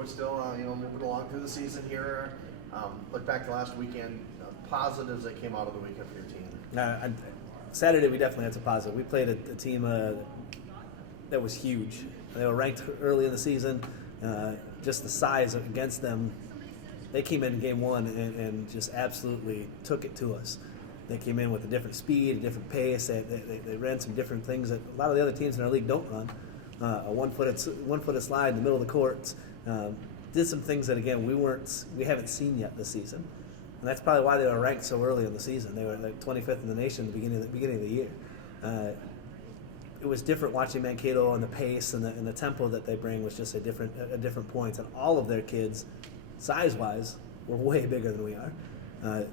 Coach still, moving along through the season here. Look back to last weekend, positives that came out of the weekend for your team. Saturday we definitely had some positive. We played a team that was huge. They were ranked early in the season. Just the size against them, they came in game one and just absolutely took it to us. They came in with a different speed, a different pace. They ran some different things that a lot of the other teams in our league don't run. A one-footed slide in the middle of the court. Did some things that, again, we haven't seen yet this season. And that's probably why they were ranked so early in the season. They were like 25th in the nation at the beginning of the year. It was different watching Mankato, and the pace and the tempo that they bring was just a different point. And all of their kids, size-wise, were way bigger than we are.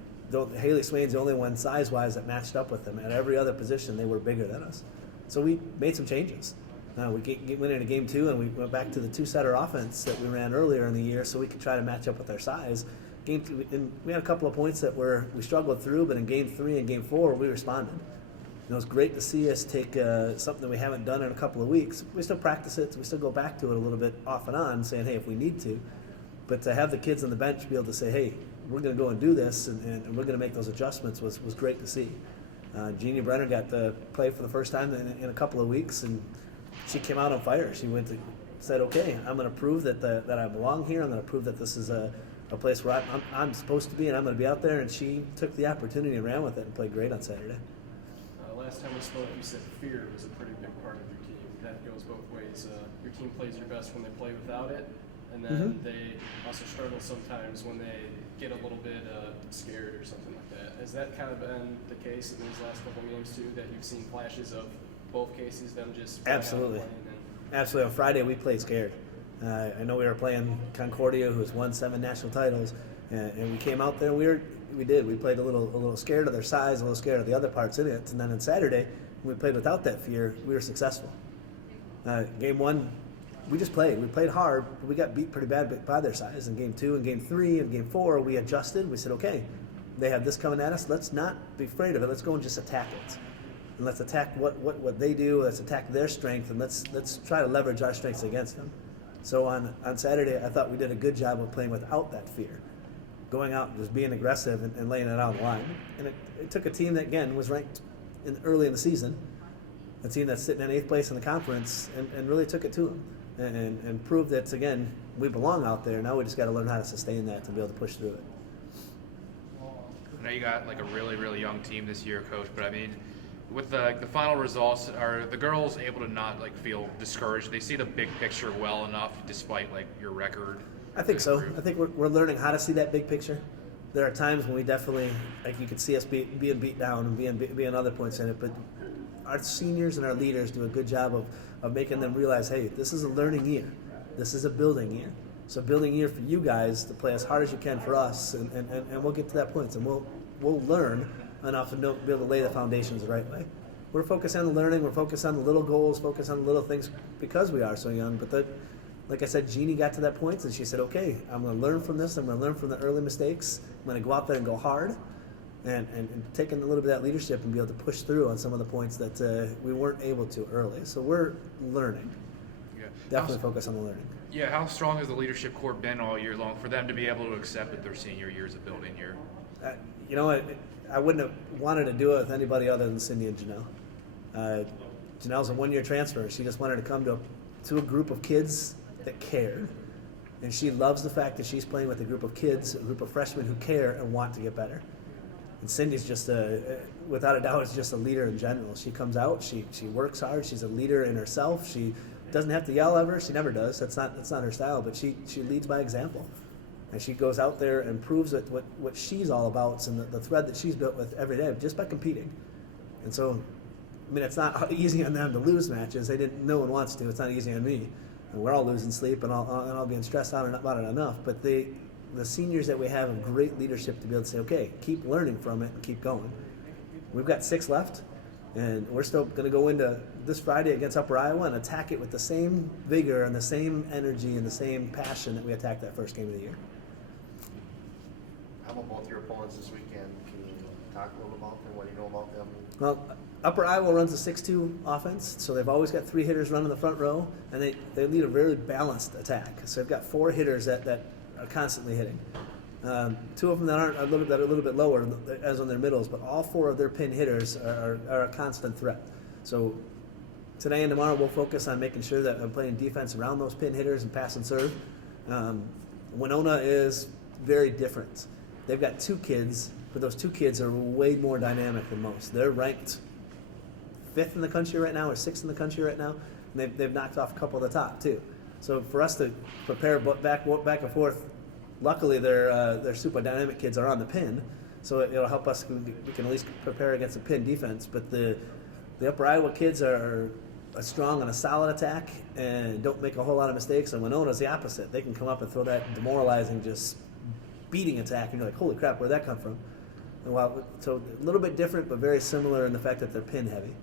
Haley Swain's the only one size-wise that matched up with them. At every other position, they were bigger than us. So we made some changes. We went into game two, and we went back to the two-setter offense that we ran earlier in the year so we could try to match up with their size. Game two, and we had a couple of points that we struggled through, but in game three and game four, we responded. It was great to see us take something that we haven't done in a couple of weeks. We still practice it, so we still go back to it a little bit off and on, saying, hey, if we need to. But to have the kids on the bench be able to say, hey, we're going to go and do this, and we're going to make those adjustments was great to see. Jeannie Brenner got to play for the first time in a couple of weeks, and she came out on fire. She said, okay, I'm going to prove that I belong here. I'm going to prove that this is a place where I'm supposed to be, and I'm going to be out there. And she took the opportunity and ran with it and played great on Saturday. Last time we spoke, you said fear was a pretty big part of your team. That goes both ways. Your team plays their best when they play without it, and then they also struggle sometimes when they get a little bit scared or something like that. Has that kind of been the case in these last couple of games too, that you've seen flashes of both cases, them just Absolutely. Absolutely. On Friday, we played scared. I know we were playing Concordia, who has won 7 national titles, and we came out there. We played a little scared of their size, a little scared of the other parts in it. And then on Saturday, when we played without that fear, we were successful. Game one, we just played. We played hard, but we got beat pretty bad by their size. In game two and game three and game four, we adjusted. We said, okay, they have this coming at us. Let's not be afraid of it. Let's go and just attack it. And let's attack what they do. Let's attack their strength, and let's try to leverage our strengths against them. So on Saturday, I thought we did a good job of playing without that fear, going out and just being aggressive and laying it out on the line. And it took a team that, again, was ranked early in the season, a team that's sitting in 8th place in the conference, and really took it to them and proved that, again, we belong out there. Now we just got to learn how to sustain that to be able to push through it. I know you got like a really, really young team this year, Coach, but I mean, with the final results, are the girls able to not feel discouraged? They see the big picture well enough despite your record? I think so. I think we're learning how to see that big picture. There are times when we definitely, you could see us being beat down and being other points in it, but our seniors and our leaders do a good job of making them realize, hey, this is a learning year. This is a building year. So building year for you guys to play as hard as you can for us, and we'll get to that point, and we'll learn enough to be able to lay the foundations the right way. We're focused on the learning. We're focused on the little goals, focused on the little things because we are so young. But like I said, Jeannie got to that point, and she said, okay, I'm going to learn from this. I'm going to learn from the early mistakes. I'm going to go out there and go hard and taking a little bit of that leadership and be able to push through on some of the points that we weren't able to early. So we're learning. Yeah. Definitely focus on the learning. Yeah, how strong has the leadership core been all year long for them to be able to accept that their senior year is a building year? I wouldn't have wanted to do it with anybody other than Cindy and Janelle. Janelle's a one-year transfer. She just wanted to come to a group of kids that cared. And she loves the fact that she's playing with a group of kids, a group of freshmen who care and want to get better. And Cindy's just without a doubt, is just a leader in general. She comes out, she works hard, she's a leader in herself. She doesn't have to yell ever. She never does. That's not her style, but she leads by example. And she goes out there and proves that what she's all about and the thread that she's built with every day just by competing. And so, it's not easy on them to lose matches. No one wants to. It's not easy on me. And we're all losing sleep and all being stressed out about it enough. But the seniors that we have great leadership to be able to say, okay, keep learning from it and keep going. We've got 6 left, and we're still going to go into this Friday against Upper Iowa and attack it with the same vigor and the same energy and the same passion that we attacked that first game of the year. How about both your opponents this weekend? Can you talk a little about them? What do you know about them? Well, Upper Iowa runs a 6-2 offense, so they've always got 3 hitters running the front row, and they lead a very balanced attack. So they've got 4 hitters that are constantly hitting. 2 of them that are a little bit lower, as on their middles, but all 4 of their pin hitters are a constant threat. So today and tomorrow we'll focus on making sure that I'm playing defense around those pin hitters and pass and serve. Winona is very different. They've got 2 kids, but those 2 kids are way more dynamic than most. They're ranked 5th in the country right now, or 6th in the country right now, and they've knocked off a couple of the top too. So for us to prepare back and forth, luckily their super dynamic kids are on the pin, so it'll help us. We can at least prepare against a pin defense. But the Upper Iowa kids are strong on a solid attack and don't make a whole lot of mistakes. And Winona's the opposite. They can come up and throw that demoralizing, just beating attack, and you're like, holy crap, where'd that come from? And so a little bit different, but very similar in the fact that they're pin heavy.